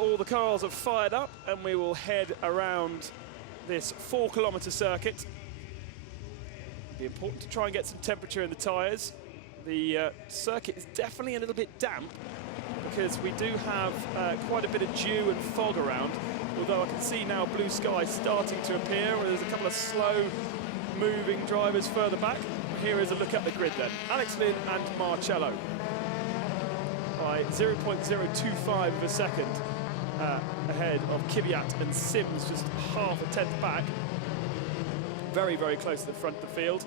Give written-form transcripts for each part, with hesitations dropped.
all the cars have fired up and we will head around this 4-kilometre circuit. It'll be important to try and get some temperature in the tyres. The circuit is definitely a little bit damp because we do have quite a bit of dew and fog around, although I can see now blue sky starting to appear. There's a couple of slow-moving drivers further back. Here is a look at the grid then. Alex Lynn and Marcello by 0.025 of a second ahead of Kvyat and Sims, just half a tenth back. Very, very close to the front of the field.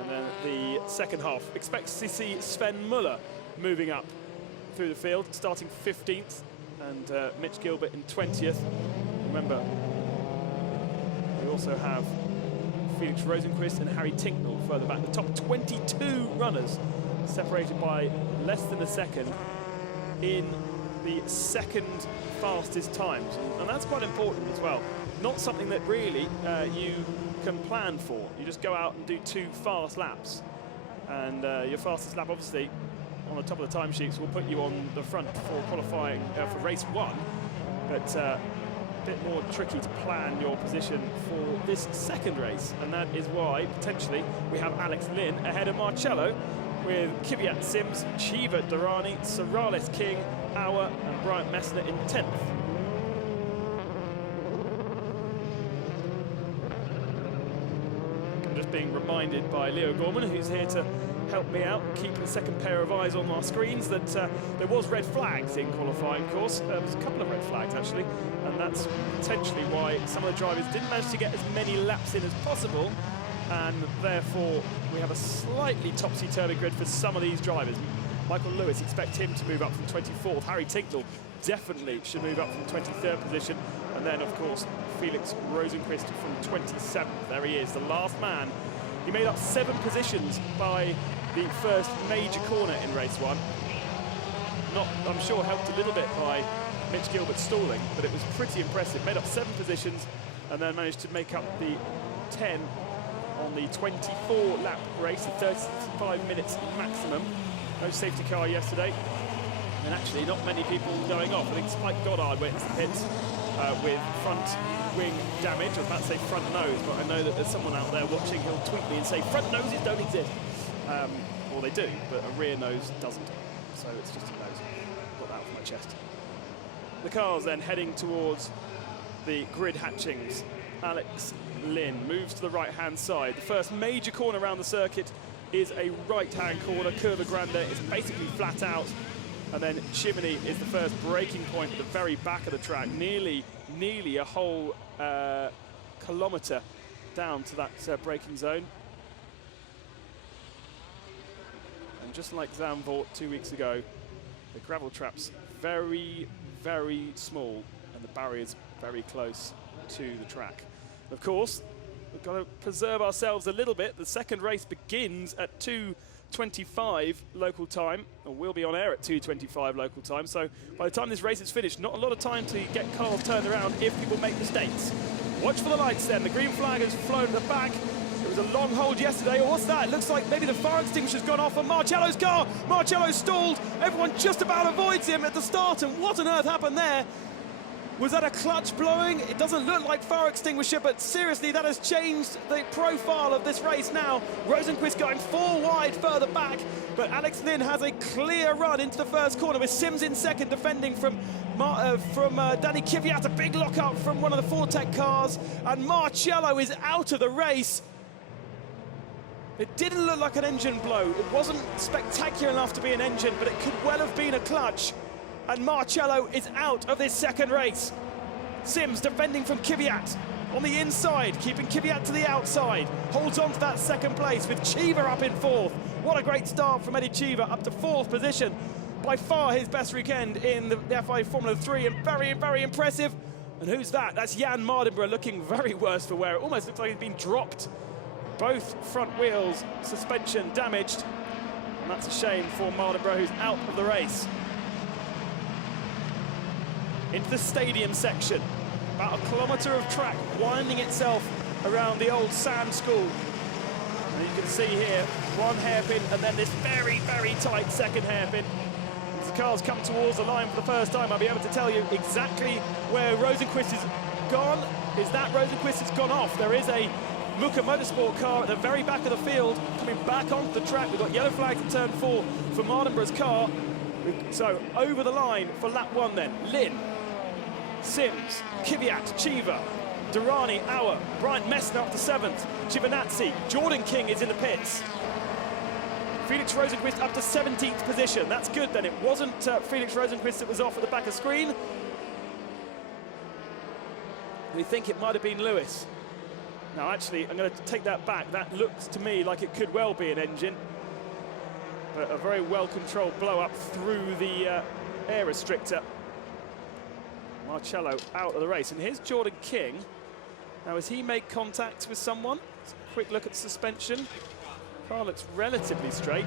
And then the second half expects to see Sven Muller moving up through the field, starting 15th, and Mitch Gilbert in 20th. Remember, we also have Felix Rosenqvist and Harry Tinknell further back. The top 22 runners separated by less than a second in the second fastest times. And that's quite important as well. Not something that really you can plan for. You just go out and do 2 fast laps. And your fastest lap, obviously, on the top of the timesheets will put you on the front for qualifying for race 1. But a bit more tricky to plan your position for this second race. And that is why, potentially, we have Alex Lynn ahead of Marcello, with Kvyat, Sims, Chiva, Durrani, Sorales, King, Auer and Bryant Messner in 10th. I'm just being reminded by Leo Gorman, who's here to help me out, keep a second pair of eyes on our screens, that there was red flags in qualifying, of course. There was a couple of red flags, actually, and that's potentially why some of the drivers didn't manage to get as many laps in as possible, and therefore we have a slightly topsy-turvy grid for some of these drivers. Michael Lewis, expect him to move up from 24th. Harry Tinknell definitely should move up from 23rd position. And then, of course, Felix Rosenqvist from 27th. There he is, the last man. He made up 7 positions by the first major corner in race 1. Not, I'm sure, helped a little bit by Mitch Gilbert stalling, but it was pretty impressive. Made up 7 positions and then managed to make up the 10 on the 24-lap race, the 35 minutes maximum. No safety car yesterday, and actually not many people going off. I think Spike Goddard went into the pits with front wing damage. I was about to say front nose, but I know that there's someone out there watching who'll tweet me and say front noses don't exist. Well, they do, but a rear nose doesn't. So it's just a nose. Got that off my chest. The car's then heading towards the grid hatchings. Alex Lynn moves to the right-hand side. The first major corner around the circuit is a right-hand corner. Curva Grande is basically flat out. And then Chimney is the first braking point at the very back of the track, nearly a whole kilometre down to that braking zone. And just like Zandvoort 2 weeks ago, the gravel trap's very, very small and the barrier's very close to the track. Of course, we've got to preserve ourselves a little bit. The second race begins at 2:25 local time, or we'll be on air at 2:25 local time. So by the time this race is finished, not a lot of time to get cars turned around if people make mistakes. Watch for the lights then. The green flag has flown at the back. It was a long hold yesterday. Or what's that? It looks like maybe the fire extinguisher's gone off on Marcello's car. Marcello stalled. Everyone just about avoids him at the start. And what on earth happened there? Was that a clutch blowing? It doesn't look like fire extinguisher, but seriously, that has changed the profile of this race now. Rosenqvist going 4 wide further back, but Alex Lynn has a clear run into the first corner with Sims in second, defending from Danny Kvyat. A big lock-up from one of the Fortec cars, and Marcello is out of the race. It didn't look like an engine blow. It wasn't spectacular enough to be an engine, but it could well have been a clutch. And Marcello is out of this second race. Sims defending from Kvyat on the inside, keeping Kvyat to the outside. Holds on to that second place with Chiva up in 4th. What a great start from Eddie Chiva, up to 4th position. By far his best weekend in the FIA Formula 3, and very, very impressive. And who's that? That's Jan Mardenborough, looking very worse for wear. It almost looks like he's been dropped. Both front wheels, suspension damaged. And that's a shame for Mardenborough, who's out of the race. Into the stadium section, about a kilometre of track winding itself around the old sand school. And you can see here, one hairpin and then this very, very tight second hairpin. It's the cars come towards the line for the first time, I'll be able to tell you exactly where Rosenqvist is gone. Is that Rosenqvist has gone off? There is a Muka Motorsport car at the very back of the field coming back onto the track. We've got yellow flags in turn 4 for Mardenborough's car. So over the line for lap 1 then. Lynn, Sims, Kvyat, Chiva, Durrani, Auer, Brian Messner up to 7th, Giovinazzi, Jordan King is in the pits. Felix Rosenqvist up to 17th position. That's good then. It wasn't Felix Rosenqvist that was off at the back of screen. We think it might have been Lewis. Now actually, I'm going to take that back. That looks to me like it could well be an engine. But a very well-controlled blow-up through the air restrictor. Marcello out of the race. And here's Jordan King. Now, has he made contact with someone? Let's have a quick look at the suspension. Car looks relatively straight.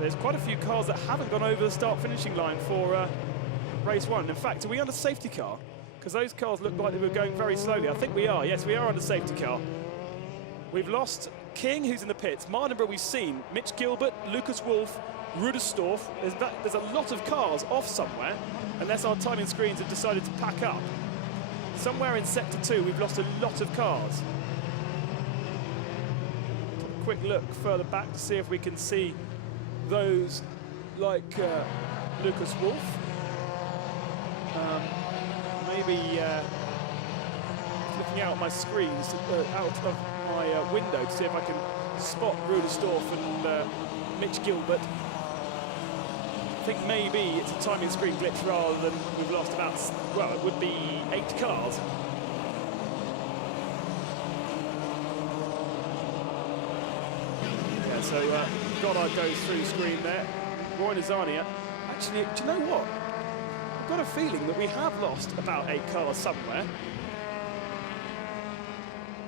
There's quite a few cars that haven't gone over the start-finishing line for race 1. In fact, are we under safety car? Because those cars look like they were going very slowly. I think we are. Yes, we are under safety car. We've lost King, who's in the pits. Mardenborough we've seen. Mitch Gilbert, Lucas Wolff, Rudersdorf. There's a lot of cars off somewhere, unless our timing screens have decided to pack up. Somewhere in Sector 2, we've lost a lot of cars. Quick look further back to see if we can see those like Lucas Wolff. Maybe looking out my screens, out of my window to see if I can spot Rudersdorf and Mitch Gilbert. I think maybe it's a timing screen glitch rather than we've lost about, well, it would be 8 cars. So Goddard goes through screen there. Roy Nazania. Actually, do you know what? I've got a feeling that we have lost about 8 cars somewhere.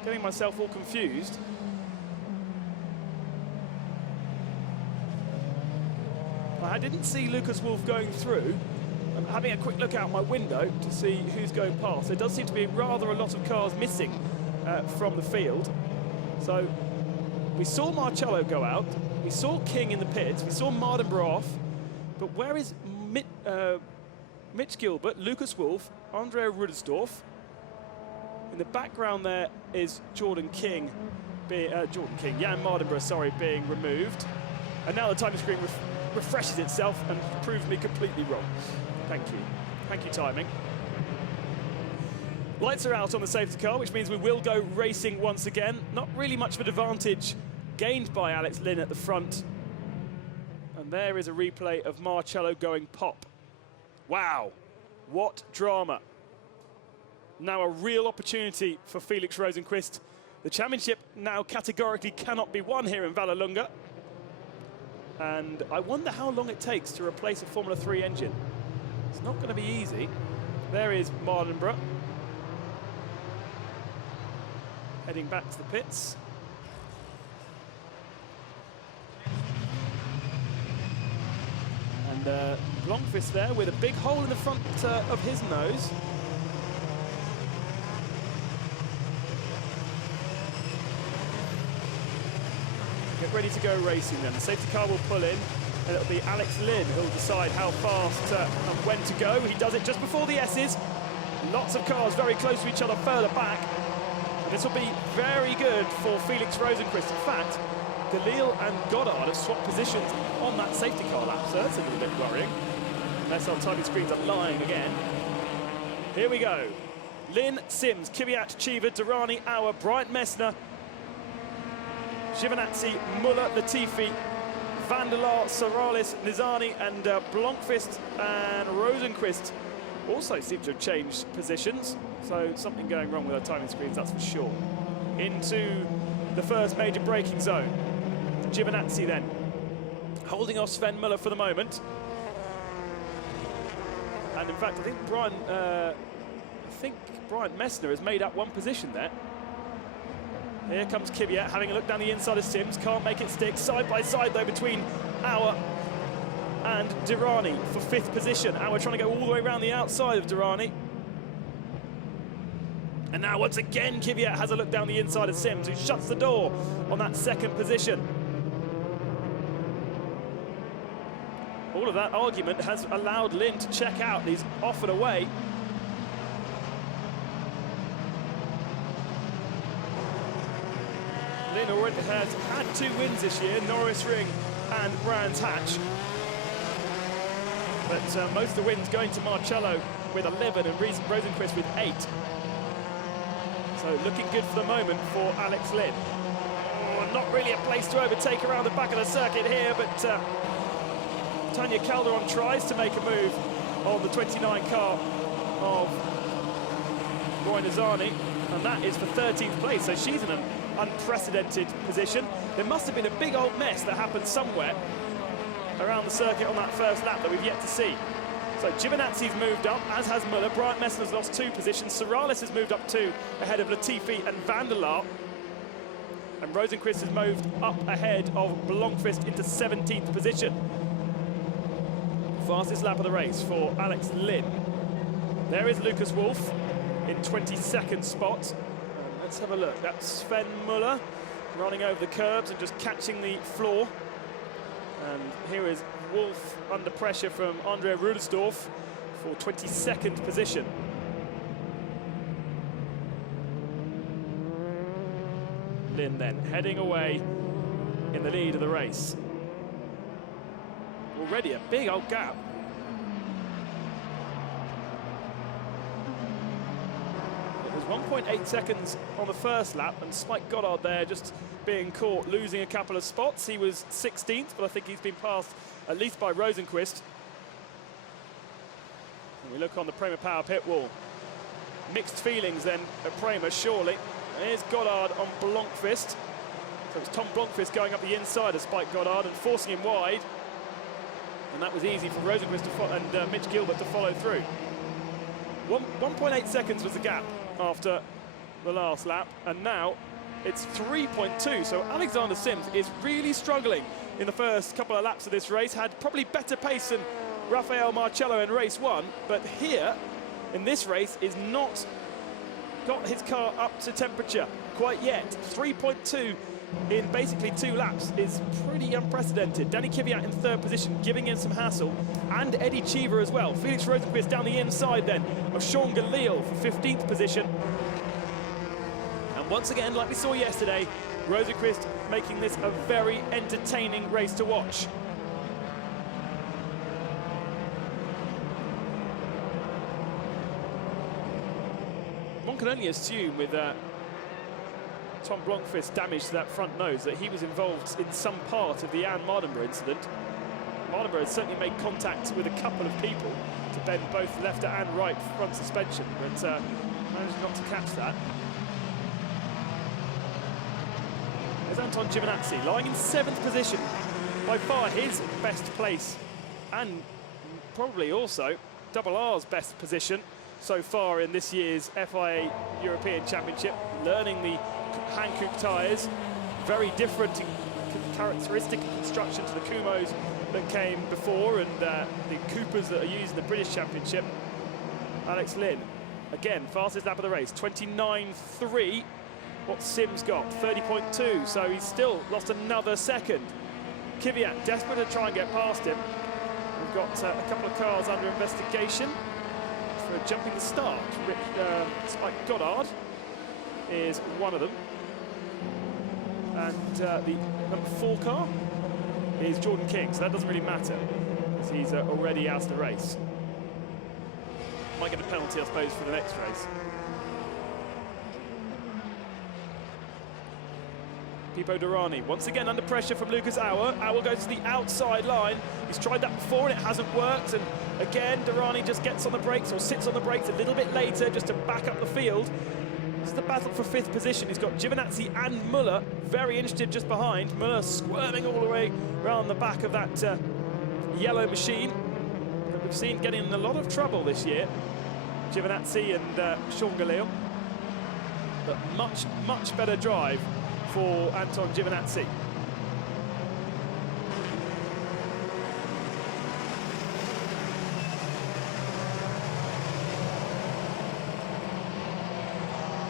Getting myself all confused. I didn't see Lucas Wolff going through. I'm having a quick look out my window to see who's going past. There does seem to be rather a lot of cars missing from the field. So we saw Marcello go out, we saw King in the pits, we saw Mardenborough off, but where is Mitch Gilbert, Lucas Wolff, Andrea Rudersdorf? In the background there is Jordan King, Jan Mardenborough, sorry, being removed. And now the timing screen refreshes itself and proves me completely wrong. Thank you. Thank you, timing. Lights are out on the safety car, which means we will go racing once again. Not really much of an advantage gained by Alex Lynn at the front. And there is a replay of Marcello going pop. Wow, what drama. Now a real opportunity for Felix Rosenqvist. The championship now categorically cannot be won here in Vallelunga. And I wonder how long it takes to replace a Formula 3 engine. It's not going to be easy. There is Mardenborough. Heading back to the pits. And Blomqvist there with a big hole in the front of his nose. Get ready to go racing then. The safety car will pull in, and it'll be Alex Lynn who'll decide how fast and when to go. He does it just before the S's. Lots of cars very close to each other further back. And this will be very good for Felix Rosenqvist. In fact, Galil and Goddard have swapped positions on that safety car lap, so that's a little bit worrying. Unless our timing screens are lying again. Here we go. Lynn, Sims, Kvyat, Chiva, Durrani, Auer, Bryant Messner, Giovinazzi, Muller, Latifi, Van der Laar, Sorales, Nizani, and Blomqvist and Rosenqvist also seem to have changed positions. So something going wrong with our timing screens, that's for sure. Into the first major braking zone. Giovinazzi then, holding off Sven Muller for the moment. And in fact, I think Brian Messner has made up one position there. Here comes Kvyat, having a look down the inside of Sims. Can't make it stick. Side by side, though, between Auer and Durrani for 5th position. Auer trying to go all the way around the outside of Durrani. And now, once again, Kvyat has a look down the inside of Sims, who shuts the door on that 2nd position. all of that argument has allowed Lynn to check out. He's off and away. Lynn already has had 2 wins this year, Norris Ring and Brands Hatch. But most of the wins going to Marcello with 11 and Rosenqvist with 8. So looking good for the moment for Alex Lynn. Oh, not really a place to overtake around the back of the circuit here, but Tanya Calderon tries to make a move on the 29 car of Roy Nazani, and that is for 13th place, so she's in an unprecedented position. There must have been a big old mess that happened somewhere around the circuit on that first lap that we've yet to see. So Giovinazzi's moved up, as has Muller. Bryant Messner's lost 2 positions. Sorales has moved up 2 ahead of Latifi and Van der Laar. And Rosenqvist has moved up ahead of Blomqvist into 17th position. Fastest lap of the race for Alex Lynn. There is Lucas Wolf in 22nd spot. Let's have a look. That's Sven Muller running over the curbs and just catching the floor. And here is Wolf under pressure from Andrea Rudersdorf for 22nd position. Lynn then heading away in the lead of the race. Already a big old gap. It was 1.8 seconds on the first lap, and Spike Goddard there just being caught losing a couple of spots. He was 16th, but I think he's been passed at least by Rosenqvist. And we look on the Prema Power pit wall. Mixed feelings then at Prema, surely. Here's Goddard on Blomqvist. So it's Tom Blomqvist going up the inside of Spike Goddard and forcing him wide. And that was easy for Rosenqvist to and Mitch Gilbert to follow through. 1.8 seconds was the gap after the last lap, and now it's 3.2. So Alexander Sims is really struggling in the first couple of laps of this race. Had probably better pace than Rafael Marcello in race 1, but here in this race is not got his car up to temperature quite yet. 3.2 in basically 2 laps is pretty unprecedented. Danny Kvyat in 3rd position, giving him some hassle, and Eddie Cheever as well. Felix Rosenqvist down the inside then of Sean Galil for 15th position. And once again, like we saw yesterday, Rosenqvist making this a very entertaining race to watch. One can only assume with Tom Blomqvist's damage to that front nose that he was involved in some part of the Anne Mardenborough incident. Mardenborough has certainly made contact with a couple of people to bend both left and right front suspension, but managed not to catch that. There's Anton Giovinazzi lying in 7th position, by far his best place, and probably also Double R's best position so far in this year's FIA European Championship, learning the Hankook tyres, very different characteristic construction to the Kumos that came before, and the Coopers that are used in the British Championship. Alex Lynn, again, fastest lap of the race, 29.3. What Sims got, 30.2, so he's still lost another second. Kvyat desperate to try and get past him. We've got a couple of cars under investigation for jumping the start. Spike Goddard is one of them. And the number 4 car is Jordan King, so that doesn't really matter, because he's already out of the race. Might get a penalty, I suppose, for the next race. Pipo Durrani, once again under pressure from Lucas Auer. Auer goes to the outside line. He's tried that before and it hasn't worked. And again, Durrani just gets on the brakes, or sits on the brakes a little bit later just to back up the field. This is the battle for 5th position. He's got Giovinazzi and Muller very interested just behind. Muller squirming all the way around the back of that yellow machine that we've seen getting in a lot of trouble this year. Giovinazzi and Sean Galil. But much, much better drive for Anton Giovinazzi.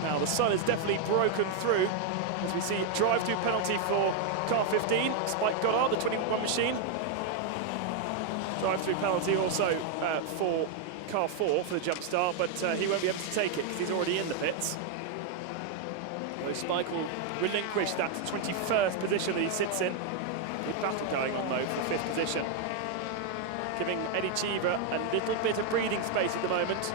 Now the sun is definitely broken through as we see drive-through penalty for car 15, Spike Goddard, the 21 machine. Drive-through penalty also for car 4 for the jump start, but he won't be able to take it because he's already in the pits. So Spike will relinquish that 21st position that he sits in. Good battle going on though for 5th position, giving Eddie Cheever a little bit of breathing space at the moment.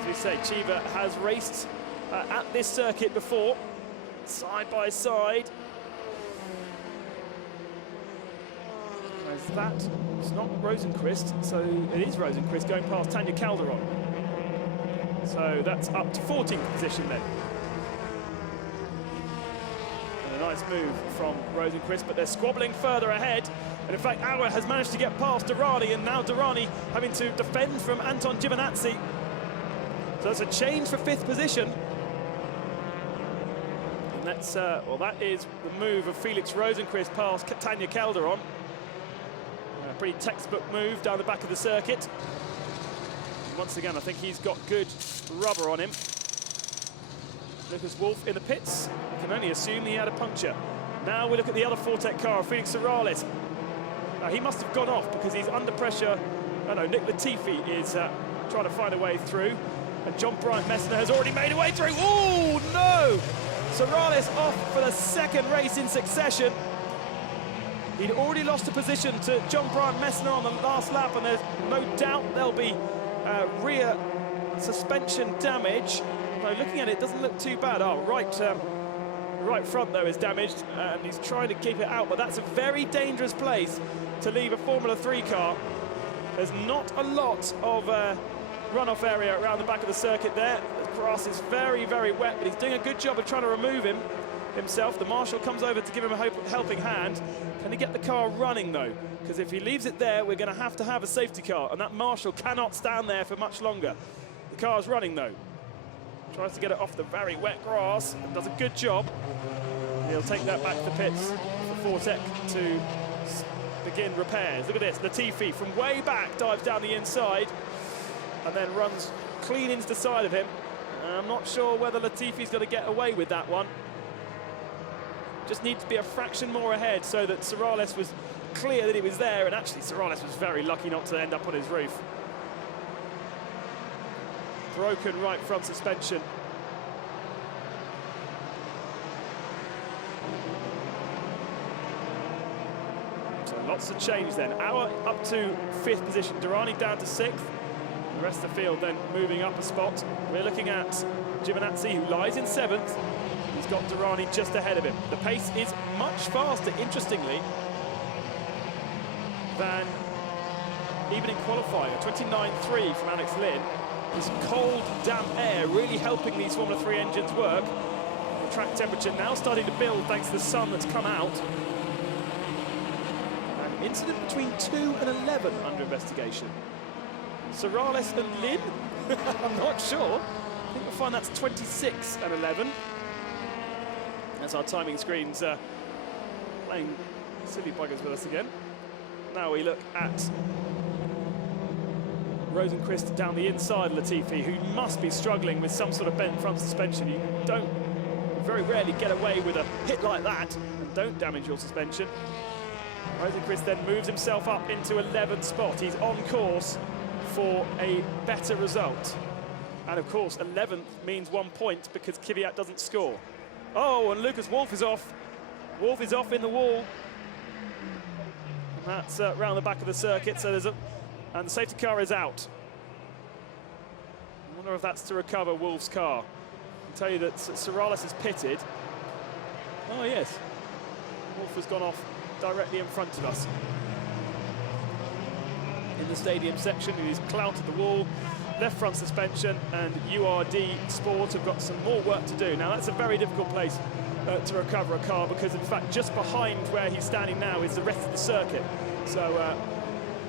As we say, Cheever has raced at this circuit before, side by side. As that, it's not Rosenqvist, so it is Rosenqvist going past Tanya Calderon. So that's up to 14th position then. And a nice move from Rosenqvist, but they're squabbling further ahead. And in fact, Auer has managed to get past Durrani, and now Durrani having to defend from Anton Giovinazzi. So that's a change for 5th position. And that's, well, that is the move of Felix Rosenqvist past Tanya Calderon. A pretty textbook move down the back of the circuit. And once again, I think he's got good rubber on him. Lucas Wolf in the pits. You can only assume he had a puncture. Now we look at the other Fortec car, Felix Sorales. He must have gone off because he's under pressure. Oh no, Nick Latifi is trying to find a way through. And John Bryant Messner has already made a way through. Oh no! Sorales off for the 2nd race in succession. He'd already lost a position to John Bryant Messner on the last lap, and there's no doubt there'll be rear suspension damage. No, looking at it, doesn't look too bad. Oh, right front though is damaged, and he's trying to keep it out, but that's a very dangerous place to leave a Formula 3 car. There's not a lot of runoff area around the back of the circuit there. The grass is very, very wet, but he's doing a good job of trying to remove himself. The marshal comes over to give him a helping hand. Can he get the car running though? Because if he leaves it there, we're going to have a safety car, and that marshal cannot stand there for much longer. The car's running though. Tries to get it off the very wet grass and does a good job. He'll take that back to the pits for Fortec to begin repairs. Look at this, Latifi from way back dives down the inside and then runs clean into the side of him. I'm not sure whether Latifi's going to get away with that one. Just needs to be a fraction more ahead so that Sorales was clear that he was there, and actually Sorales was very lucky not to end up on his roof. Broken right front suspension. So lots of change then. Auer up to 5th position, Durrani down to 6th. The rest of the field then moving up a spot. We're looking at Giovinazzi, who lies in 7th. He's got Durrani just ahead of him. The pace is much faster, interestingly, than even in qualifying. A 29.3 from Alex Lynn. This cold, damp air really helping these Formula 3 engines work. The track temperature now starting to build thanks to the sun that's come out. An incident between 2 and 11 under investigation. Sorales and Lynn? I'm not sure. I think we'll find that's 26 and 11. As our timing screens playing silly buggers with us again. Now we look at Rosenqvist down the inside, Latifi, who must be struggling with some sort of bent front suspension. You don't very rarely get away with a hit like that and don't damage your suspension. Rosenqvist then moves himself up into 11th spot. He's on course for a better result. And of course, 11th means 1 point because Kvyat doesn't score. Oh, and Lucas Wolf is off. Wolf is off in the wall. And that's round the back of the circuit, so there's and the safety car is out. I wonder if that's to recover Wolf's car. I'll tell you that Sorales is pitted. Oh, yes. Wolf has gone off directly in front of us. In the stadium section, he's clouted the wall. Left front suspension, and URD Sport have got some more work to do. Now, that's a very difficult place to recover a car, because in fact just behind where he's standing now is the rest of the circuit. So I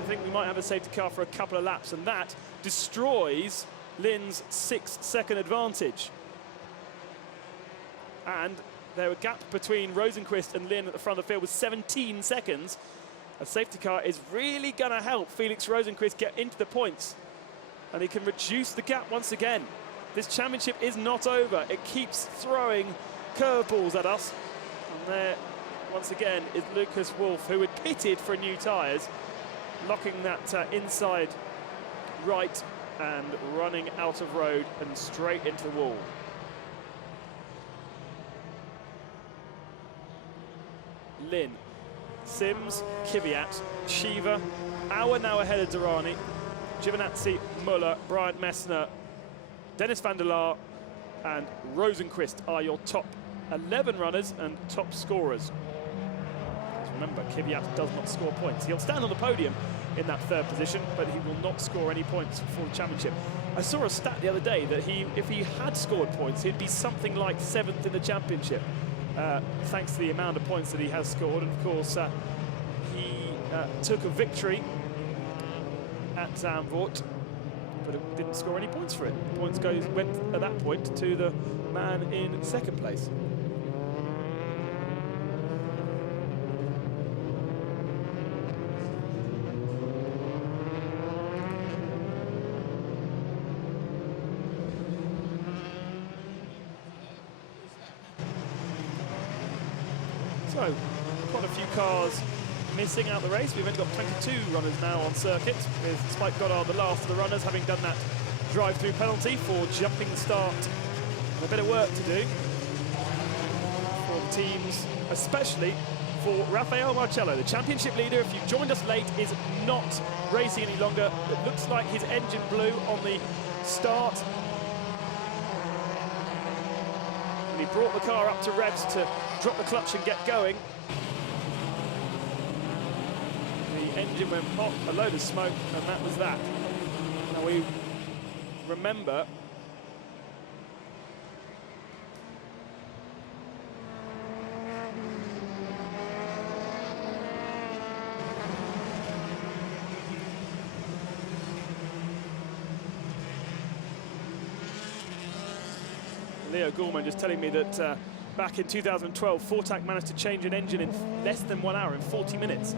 think we might have a safety car for a couple of laps, and that destroys Lynn's 6-second advantage. And the gap between Rosenqvist and Lynn at the front of the field was 17 seconds. A safety car is really going to help Felix Rosenqvist get into the points, and he can reduce the gap once again. This championship is not over. It keeps throwing curveballs at us. And there once again, is Lucas Wolff, who had pitted for new tyres, locking that inside right and running out of road and straight into the wall. Lynn, Sims, Kvyat, Shiva, Auer now ahead of Durrani, Giovinazzi, Muller, Bryant Messner, Dennis van der Laar and Rosenqvist are your top 11 runners and top scorers. Remember, Kvyat does not score points. He'll stand on the podium in that third position, but he will not score any points for the championship. I saw a stat the other day that if he had scored points, he'd be something like 7th in the championship, thanks to the amount of points that he has scored. And of course, he took a victory at Zandvoort, but it didn't score any points for it. Points went at that point to the man in second place. So, quite a few cars missing out the race. We've only got 22 runners now on circuit, with Spike Goddard the last of the runners, having done that drive-through penalty for jumping the start. And a bit of work to do for the teams, especially for Raffaele Marcello, the championship leader. If you've joined us late, is not racing any longer. It looks like his engine blew on the start. And he brought the car up to revs to drop the clutch and get going. The engine went pop, a load of smoke, and that was that. Now we remember Leo Goulman just telling me that back in 2012, Fortac managed to change an engine in less than 1 hour, in 40 minutes.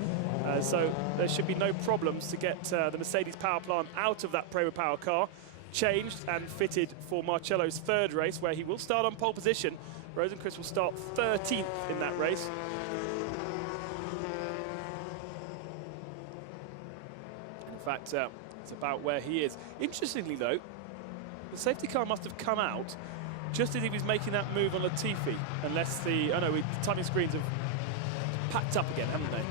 So there should be no problems to get the Mercedes power plant out of that Prema Power car, changed and fitted for Marcello's third race, where he will start on pole position. Rosenqvist will start 13th in that race. In fact, it's about where he is. Interestingly, though, the safety car must have come out just as he was making that move on Latifi, unless the timing screens have packed up again, haven't they?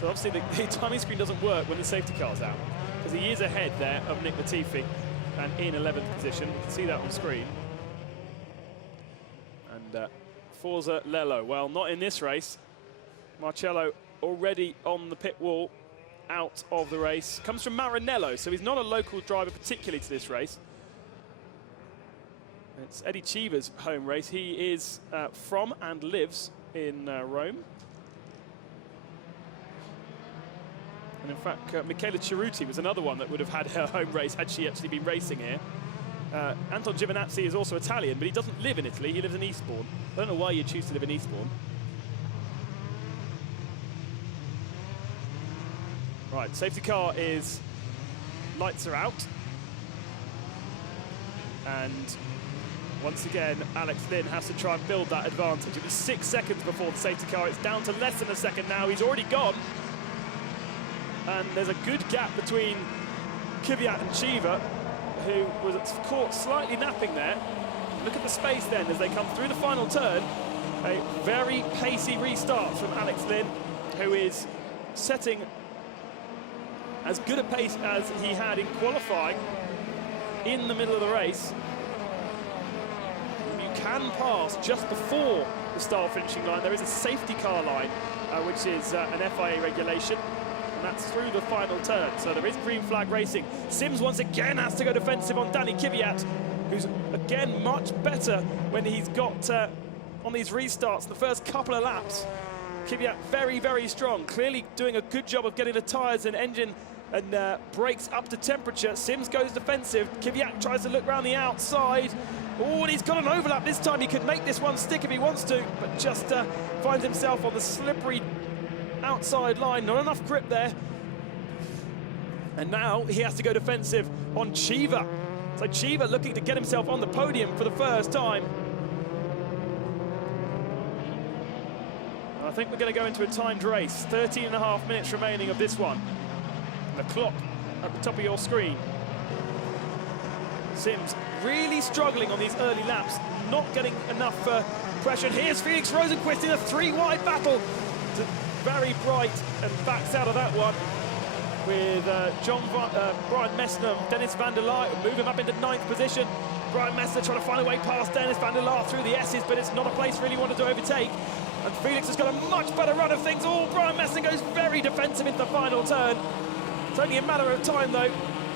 So obviously the timing screen doesn't work when the safety car's out, because he is ahead there of Nick Latifi and in 11th position. You can see that on screen. And Forza Lello, well, not in this race. Marcello already on the pit wall, out of the race. Comes from Maranello, so he's not a local driver particularly to this race. It's Eddie Cheever's home race. He is from and lives in Rome. And in fact, Michela Cerruti was another one that would have had her home race had she actually been racing here. Anton Giovinazzi is also Italian, but he doesn't live in Italy. He lives in Eastbourne. I don't know why you'd choose to live in Eastbourne. Right, safety car is, lights are out. And once again, Alex Lynn has to try and build that advantage. It was 6 seconds before the safety car. It's down to less than a second now. He's already gone. And there's a good gap between Kvyat and Cheever, who was caught slightly napping there. Look at the space then as they come through the final turn. A very pacey restart from Alex Lynn, who is setting as good a pace as he had in qualifying in the middle of the race. You can pass just before the start finishing line. There is a safety car line, which is an FIA regulation. And that's through the final turn, so there is green flag racing. Sims once again has to go defensive on Danny Kvyat, who's again much better when he's got on these restarts the first couple of laps. Kvyat very, very strong, clearly doing a good job of getting the tyres and engine and brakes up to temperature. Sims goes defensive. Kvyat tries to look around the outside. Oh, and he's got an overlap this time. He could make this one stick if he wants to, but just finds himself on the slippery outside line. Not enough grip there. And now he has to go defensive on Cheever. So Cheever looking to get himself on the podium for the first time. I think we're going to go into a timed race. 13.5 minutes remaining of this one. The clock at the top of your screen. Sims really struggling on these early laps, not getting enough pressure. And here's Felix Rosenqvist in a three-wide battle. Very bright and backs out of that one with Brian Messner, Dennis van der Laar move him up into 9th position. Brian Messner trying to find a way past Dennis van der Laar through the S's, but it's not a place really wanted to overtake. And Felix has got a much better run of things. Oh, Brian Messner goes very defensive into the final turn. It's only a matter of time, though,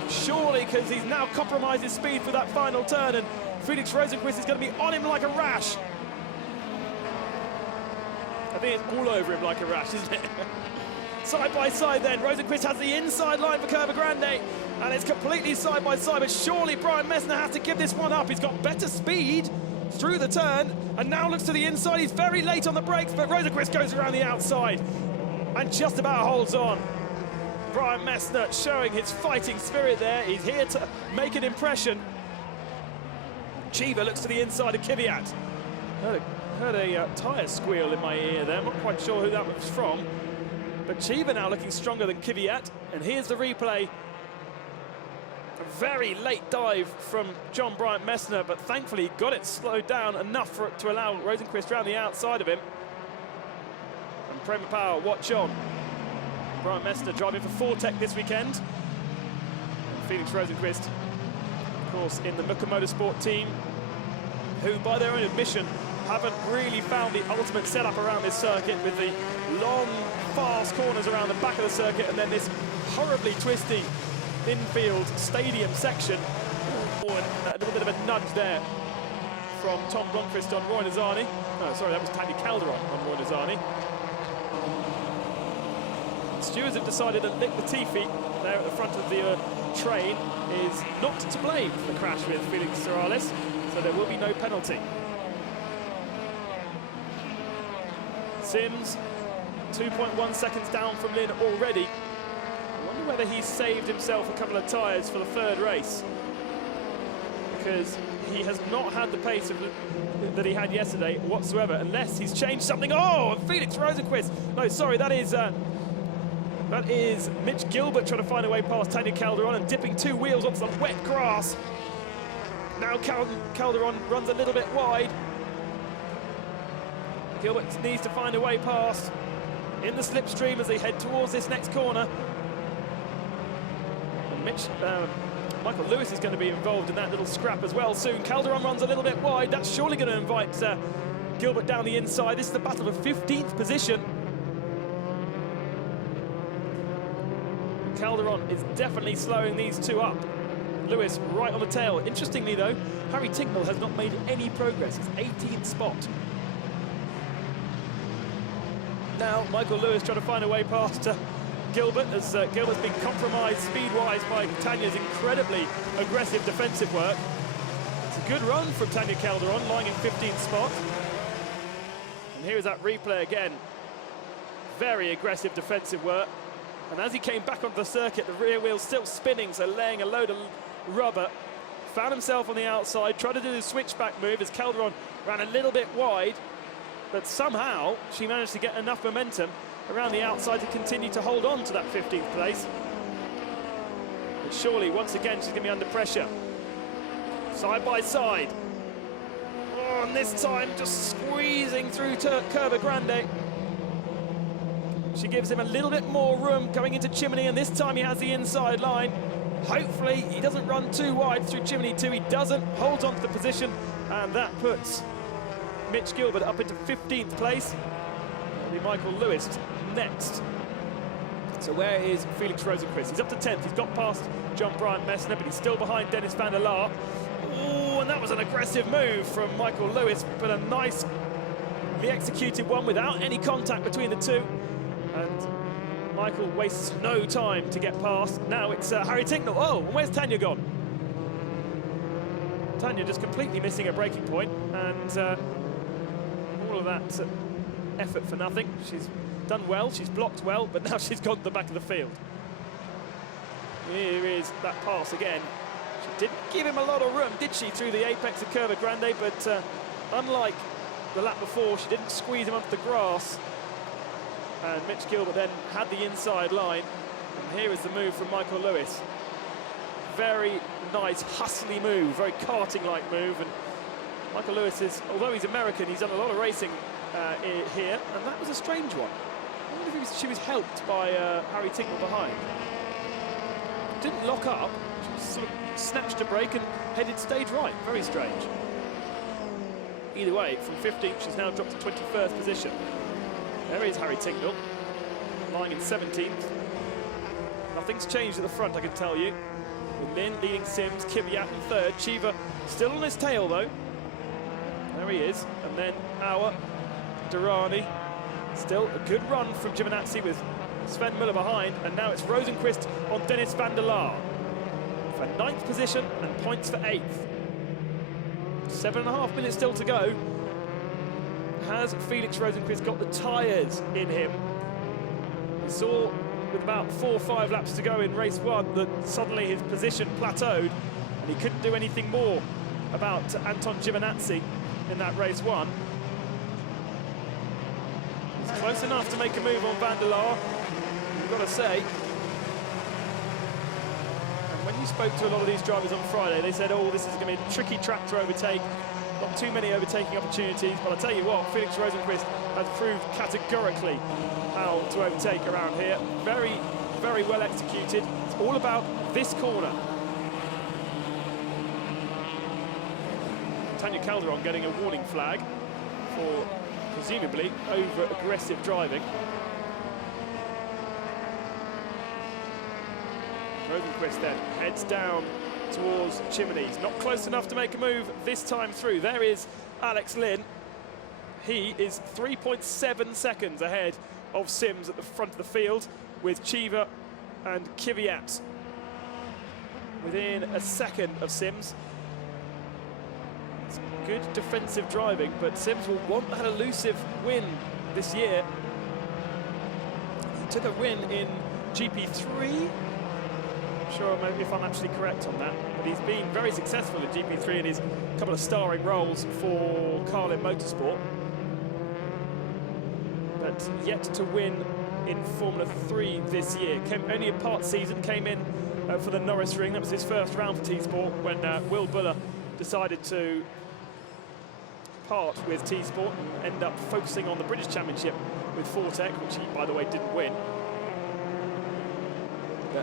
surely, because he's now compromised his speed for that final turn, and Felix Rosenqvist is going to be on him like a rash. I think it's all over him like a rash, isn't it? Side by side then, Rosenqvist has the inside line for Curva Grande, and it's completely side by side, but surely Brian Messner has to give this one up. He's got better speed through the turn, and now looks to the inside. He's very late on the brakes, but Rosenqvist goes around the outside and just about holds on. Brian Messner showing his fighting spirit there. He's here to make an impression. Chiva looks to the inside of Kvyat. Heard a tyre squeal in my ear there. I'm not quite sure who that was from. But Chiva now looking stronger than Kvyat. And here's the replay. A very late dive from John Brian Messner, but thankfully he got it slowed down enough for it to allow Rosenqvist around the outside of him. And Prema Power, watch on. Brian Messner driving for Fortec this weekend. And Felix Rosenqvist, of course, in the Muka Motorsport team, who, by their own admission, haven't really found the ultimate setup around this circuit, with the long, fast corners around the back of the circuit and then this horribly twisty infield stadium section. Oh, and a little bit of a nudge there from Tom Blomqvist on Roy Nizani. Oh, sorry, that was Tanya Calderon on Roy Nizani. Stewards have decided that Nick Latifi, there at the front of the train, is not to blame for the crash with Felix Serrales, so there will be no penalty. Sims, 2.1 seconds down from Lynn already. I wonder whether he's saved himself a couple of tyres for the third race, because he has not had the pace that he had yesterday whatsoever, unless he's changed something. Oh, and Felix Rosenqvist. No, sorry, that is Mitch Gilbert trying to find a way past Tanya Calderon and dipping two wheels onto the wet grass. Now Calderon runs a little bit wide. Gilbert needs to find a way past in the slipstream as they head towards this next corner. And Michael Lewis is going to be involved in that little scrap as well soon. Calderon runs a little bit wide. That's surely going to invite Gilbert down the inside. This is the battle for 15th position. Calderon is definitely slowing these two up. Lewis right on the tail. Interestingly though, Harry Tinknell has not made any progress. He's 18th spot. Now Michael Lewis trying to find a way past Gilbert, as Gilbert's been compromised speed-wise by Tanya's incredibly aggressive defensive work. It's a good run from Tanya Calderon, lying in 15th spot. And here is that replay again. Very aggressive defensive work. And as he came back onto the circuit, the rear wheel's still spinning, so laying a load of rubber. Found himself on the outside, tried to do the switchback move as Calderon ran a little bit wide, but somehow she managed to get enough momentum around the outside to continue to hold on to that 15th place. But surely, once again, she's going to be under pressure. Side by side. Oh, and this time just squeezing through Curva Grande. She gives him a little bit more room going into Chimney, and this time he has the inside line. Hopefully he doesn't run too wide through Chimney 2. He doesn't, holds on to the position, and that puts Mitch Gilbert up into 15th place. It'll be Michael Lewis next. So where is Felix Rosenqvist? He's up to 10th. He's got past John Brian Messner, but he's still behind Dennis van der Laar. Oh, and that was an aggressive move from Michael Lewis, but a nicely executed one without any contact between the two. And Michael wastes no time to get past. Now it's Harry Tinknell. Oh, and where's Tanya gone? Tanya just completely missing a braking point, and all of that effort for nothing. She's done well, she's blocked well, but now she's gone to the back of the field. Here is that pass again. She didn't give him a lot of room, did she, through the apex of Curva Grande, but unlike the lap before, she didn't squeeze him onto the grass. and Mitch Gilbert then had the inside line. And here is the move from Michael Lewis. Very nice, hustly move, very karting-like move. And Michael Lewis is, although he's American, he's done a lot of racing here, and that was a strange one. I wonder if she was helped by Harry Tincknell behind. Didn't lock up, she sort of snatched a break and headed stage right. Very strange. Either way, from 15th, she's now dropped to 21st position. There is Harry Tincknell, lying in 17th. Nothing's changed at the front, I can tell you. With Lynn leading Sims, Kvyat in third. Cheever still on his tail, though. There he is. And then Auer, Durrani. Still a good run from Giovinazzi with Sven Muller behind. And now it's Rosenqvist on Dennis van der Laar for 9th position and points for 8th. 7.5 minutes still to go. Has Felix Rosenqvist got the tyres in him? We saw with about 4 or 5 laps to go in race 1 that suddenly his position plateaued and he couldn't do anything more about Anton Giovinazzi in that race 1. He's close enough to make a move on van der Laar, you've got to say. And when you spoke to a lot of these drivers on Friday, they said, oh, this is going to be a tricky track to overtake. Not too many overtaking opportunities, but I'll tell you what, Felix Rosenqvist has proved categorically how to overtake around here. Very, very well executed. It's all about this corner. Tanya Calderon getting a warning flag for presumably over-aggressive driving. Rosenqvist then heads down towards Chimneys. Not close enough to make a move this time through. There is Alex Lynn. He is 3.7 seconds ahead of Sims at the front of the field, with Cheever and Kvyat within a second of Sims. It's good defensive driving, but Sims will want that elusive win this year. He took a win in GP3. Sure, maybe if I'm actually correct on that, but he's been very successful in GP3 in his couple of starring roles for Carlin Motorsport, but yet to win in Formula 3 this year. Only a part season, came in for the Norris Ring. That was his first round for T-Sport when Will Buller decided to part with T-Sport and end up focusing on the British Championship with Fortec, which he, by the way, didn't win.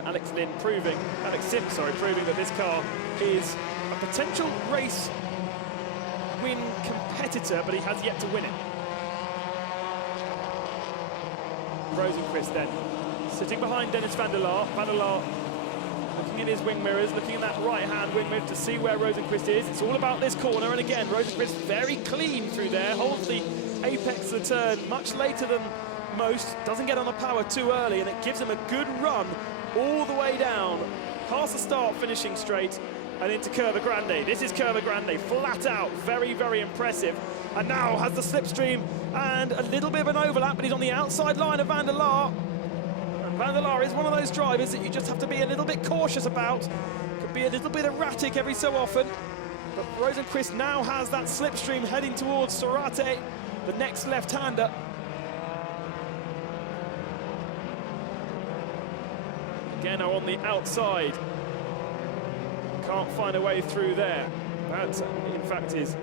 Alex Sims proving that this car is a potential race win competitor, but he has yet to win it. Rosenqvist then sitting behind Dennis van der Laar. Van der Laar looking in his wing mirrors, looking in that right-hand wing mirror to see where Rosenqvist is. It's all about this corner, and again, Rosenqvist very clean through there, holds the apex of the turn much later than most, doesn't get on the power too early, and it gives him a good run all the way down, past the start finishing straight and into Curva Grande. This is Curva Grande, flat out, very, very impressive. And now has the slipstream and a little bit of an overlap, but he's on the outside line of van der Laar. And van der Laar is one of those drivers that you just have to be a little bit cautious about. Could be a little bit erratic every so often. But Rosenqvist now has that slipstream heading towards Sorate, the next left-hander. Again, now on the outside. Can't find a way through there. That, in fact, is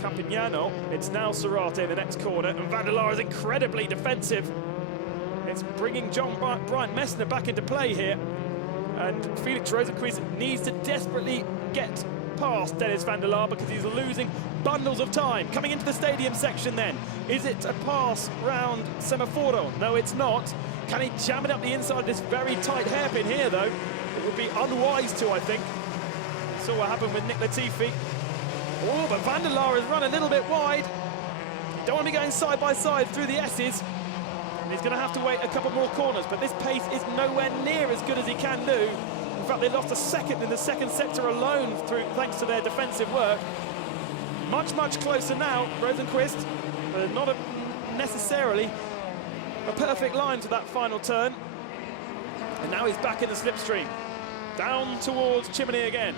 Campignano. It's now Sorate in the next corner, and van der Laar is incredibly defensive. It's bringing Brian Messner back into play here, and Felix Rosenqvist needs to desperately get past Dennis van der Laar because he's losing bundles of time. Coming into the stadium section then, is it a pass round Semaforo? No, it's not. Can he jam it up the inside of this very tight hairpin here, though? It would be unwise to, I think. Saw what happened with Nick Latifi. Oh, but van der Laar has run a little bit wide. Don't want to be going side by side through the S's. And he's going to have to wait a couple more corners, but this pace is nowhere near as good as he can do. In fact, they lost a second in the second sector alone thanks to their defensive work. Much, much closer now, Rosenqvist, but not necessarily a perfect line to that final turn. And now he's back in the slipstream. Down towards Chimney again.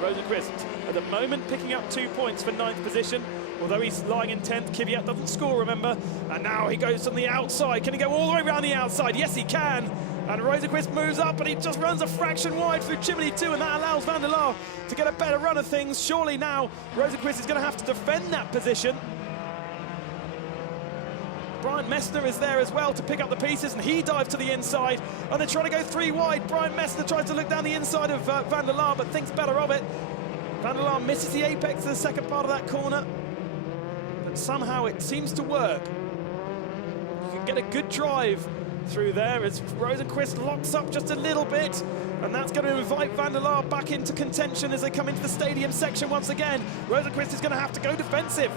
Rosenqvist at the moment picking up 2 points for 9th position, although he's lying in 10th. Kvyat doesn't score, remember, and now he goes on the outside. Can he go all the way around the outside? Yes, he can. And Rosenqvist moves up, and he just runs a fraction wide through Chimney 2, and that allows Van der Laar to get a better run of things. Surely now Rosenqvist is going to have to defend that position. Brian Messner is there as well to pick up the pieces, and he dives to the inside, and they're trying to go 3 wide. Brian Messner tries to look down the inside of Van der Laar, but thinks better of it. Van der Laar misses the apex of the second part of that corner, but somehow it seems to work. You can get a good drive through there as Rosenqvist locks up just a little bit, and that's going to invite Van der Laar back into contention as they come into the stadium section once again. Rosenqvist is going to have to go defensive.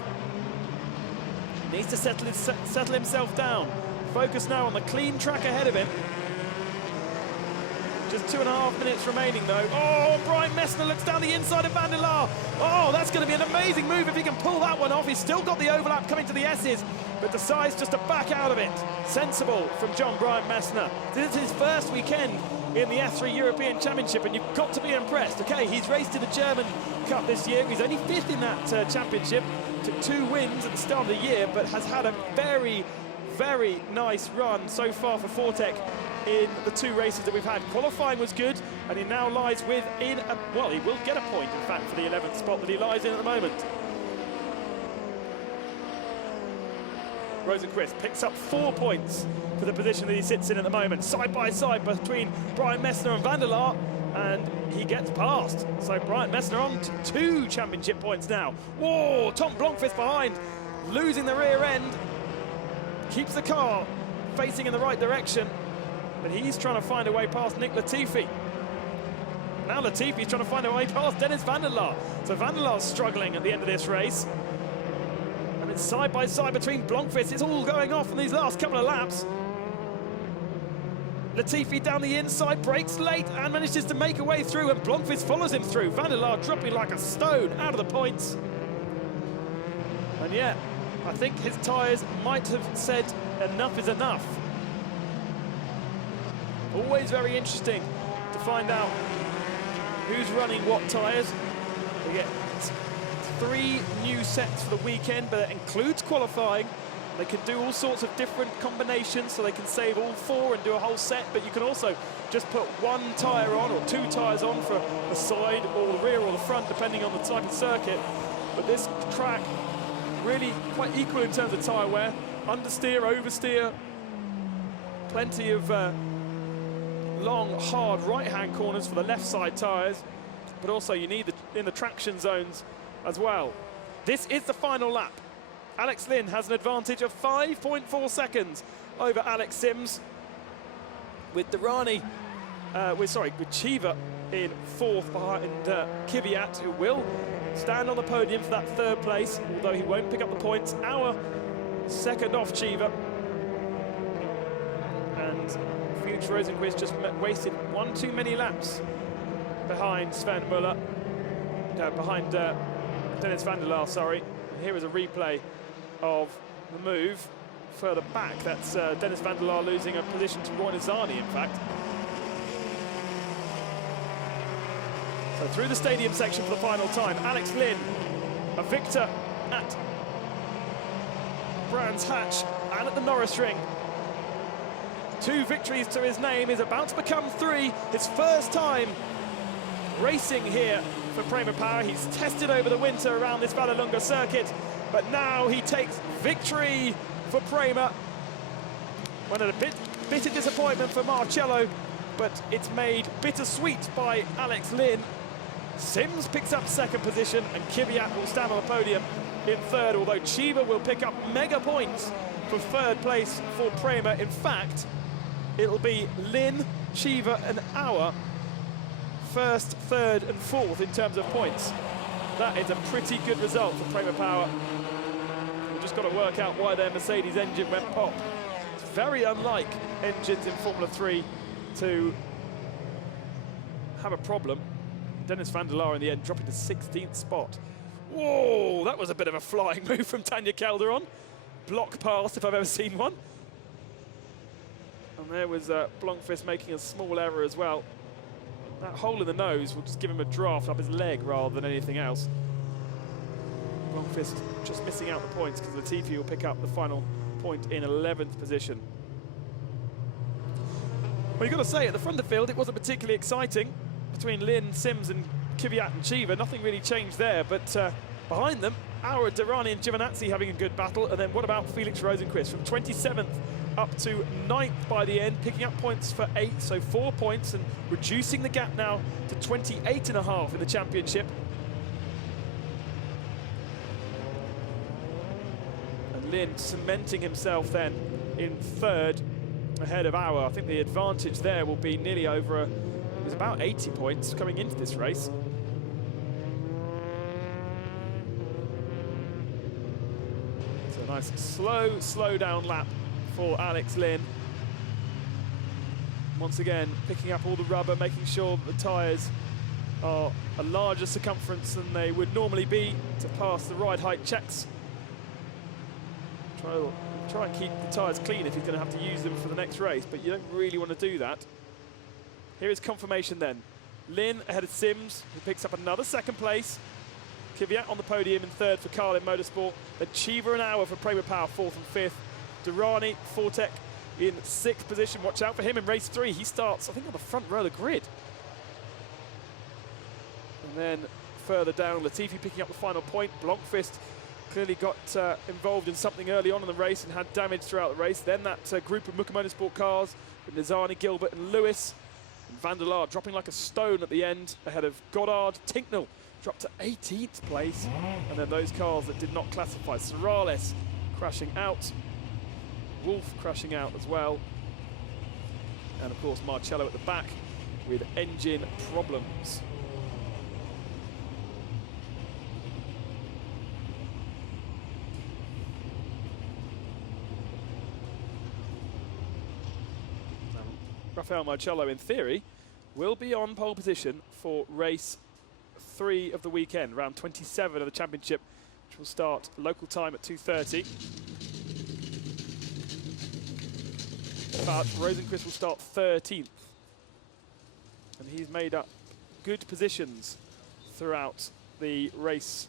Needs to settle himself down. Focus now on the clean track ahead of him. Just 2.5 minutes remaining though. Oh, Brian Messner looks down the inside of Van der Laar. Oh, that's going to be an amazing move if he can pull that one off. He's still got the overlap coming to the S's, but decides just to back out of it. Sensible from John Brian Messner. This is his first weekend in the F3 European Championship, and you've got to be impressed. Okay, he's raced in the German Cup this year. He's only 5th in that championship. Took 2 wins at the start of the year, but has had a very, very nice run so far for Fortec in the 2 races that we've had. Qualifying was good, and he now lies within a, well, he will get a point, in fact, for the 11th spot that he lies in at the moment. Rosenqvist picks up 4 points for the position that he sits in at the moment, side by side between Brian Messner and Van der Laar, and he gets past. So Brian Messner on to 2 championship points now. Whoa, Tom Blomqvist behind, losing the rear end, keeps the car facing in the right direction, but he's trying to find a way past Nick Latifi. Now Latifi's trying to find a way past Dennis Van der Laar. So Van der Laar's struggling at the end of this race. And it's side by side between Blomqvist. It's all going off in these last couple of laps. Latifi down the inside, breaks late and manages to make a way through, and Blomqvist follows him through. Van der Laar dropping like a stone out of the points. And yeah, I think his tyres might have said enough is enough. Always very interesting to find out who's running what tyres. We get 3 new sets for the weekend, but that includes qualifying. They can do all sorts of different combinations, so they can save all 4 and do a whole set, but you can also just put 1 tyre on or 2 tyres on for the side or the rear or the front, depending on the type of circuit. But this track really quite equal in terms of tyre wear. Understeer, oversteer, plenty of long, hard right-hand corners for the left side tyres, but also you need in the traction zones as well. This is the final lap. Alex Lynn has an advantage of 5.4 seconds over Alex Sims, with Durrani, with Cheever in 4th behind Kvyat, who will stand on the podium for that 3rd place, although he won't pick up the points. Our 2nd off Cheever. And Felix Rosenqvist just wasted 1 too many laps behind Sven Muller, behind Dennis Van der Laar, sorry. And here is a replay of the move further back. That's Dennis Van der Laar losing a position to Roy Nazani, in fact. So through the stadium section for the final time, Alex Lynn, a victor at Brands Hatch and at the Norris Ring. 2 victories to his name, is about to become 3. His first time racing here for Prema Power. He's tested over the winter around this Vallelunga circuit, but now he takes victory for Prema. One of the bitter disappointment for Marcello, but it's made bittersweet by Alex Lynn. Sims picks up 2nd position, and Kvyat will stand on the podium in 3rd, although Cheever will pick up mega points for 3rd place for Prema. In fact, it'll be Lynn, Cheever and our 1st, 3rd and 4th in terms of points. That is a pretty good result for Prema Power. We've just got to work out why their Mercedes engine went pop. It's very unlike engines in Formula 3 to have a problem. Dennis Van der Laar in the end dropping to 16th spot. Whoa, that was a bit of a flying move from Tanya Calderon. Block pass if I've ever seen one. And there was Blomqvist making a small error as well. that hole in the nose will just give him a draft up his leg rather than anything else. Blomqvist just missing out the points because Latifi will pick up the final point in 11th position. Well, you've got to say, at the front of the field, it wasn't particularly exciting between Lin, Sims and Kvyat and Chiva. Nothing really changed there, but behind them, Aura, Durrani and Giovinazzi having a good battle. And then what about Felix Rosenqvist from 27th up to 9th by the end, picking up points for 8, so 4 points, and reducing the gap now to 28.5 in the championship. And Lin cementing himself then in 3rd ahead of Aura. I think the advantage there will be nearly over it was about 80 points coming into this race. So a nice slow down lap for Alex Lin. Once again, picking up all the rubber, making sure that the tyres are a larger circumference than they would normally be to pass the ride height checks. Try and keep the tyres clean if he's going to have to use them for the next race, but you don't really want to do that. Here is confirmation then. Lin ahead of Sims, who picks up another 2nd place. Kvyat on the podium in 3rd for Carlin Motorsport. Then Chiva and Aura for Prema Power 4th and 5th. Durrani, Fortec in 6th position. Watch out for him in race 3. He starts, I think, on the front row of the grid. And then further down, Latifi picking up the final point. Blomqvist clearly got involved in something early on in the race and had damage throughout the race. Then that group of Muka Motorsport cars with Nizani, Gilbert and Lewis. And Van der Laar dropping like a stone at the end ahead of Goddard. Tinknell dropped to 18th place. And then those cars that did not classify. Sorales crashing out. Wolf crashing out as well. And of course Marcello at the back with engine problems. Rafael Marcello, in theory, will be on pole position for race 3 of the weekend, round 27 of the championship, which will start local time at 2:30. But Rosenqvist will start 13th. And he's made up good positions throughout the race.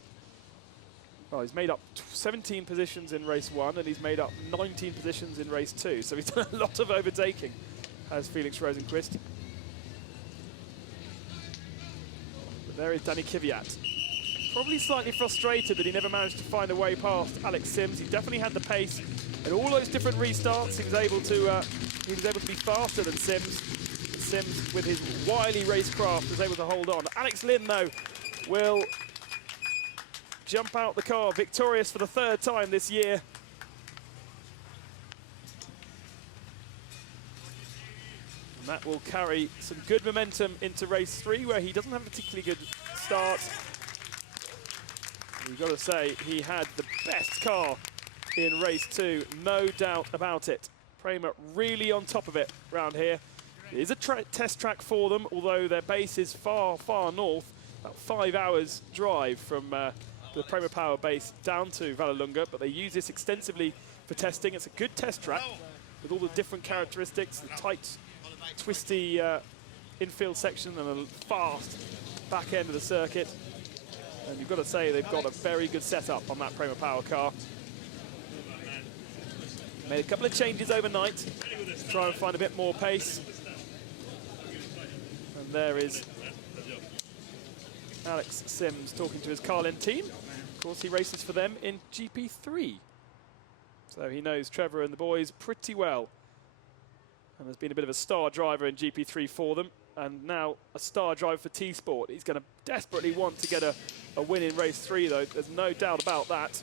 Well, he's made up 17 positions in race 1, and he's made up 19 positions in race 2. So he's done a lot of overtaking as Felix Rosenqvist. But there is Danny Kvyat. Probably slightly frustrated that he never managed to find a way past Alex Sims. He definitely had the pace. In all those different restarts, he was able to be faster than Sims. Sims, with his wily racecraft, was able to hold on. Alex Lin, though, will jump out the car victorious for the 3rd time this year. And that will carry some good momentum into race 3, where he doesn't have a particularly good start. You've got to say, he had the best car in race 2, no doubt about it. Prema really on top of it around here. It is a test track for them, although their base is far, far north, about 5 hours drive from the Prema Power base down to Vallelunga, but they use this extensively for testing. It's a good test track with all the different characteristics, the tight, twisty infield section and a fast back end of the circuit. And you've got to say they've got a very good setup on that Prema Power car. Made a couple of changes overnight to try and find a bit more pace. And there is Alex Sims talking to his Carlin team. Of course, he races for them in GP3. So he knows Trevor and the boys pretty well. And there's been a bit of a star driver in GP3 for them. And now a star driver for T-Sport. He's going to desperately want to get a win in race 3, though. There's no doubt about that.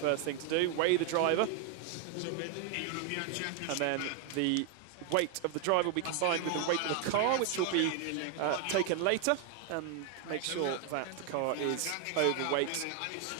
First thing to do, weigh the driver. And then the weight of the driver will be combined with the weight of the car, which will be taken later, and make sure that the car is overweight.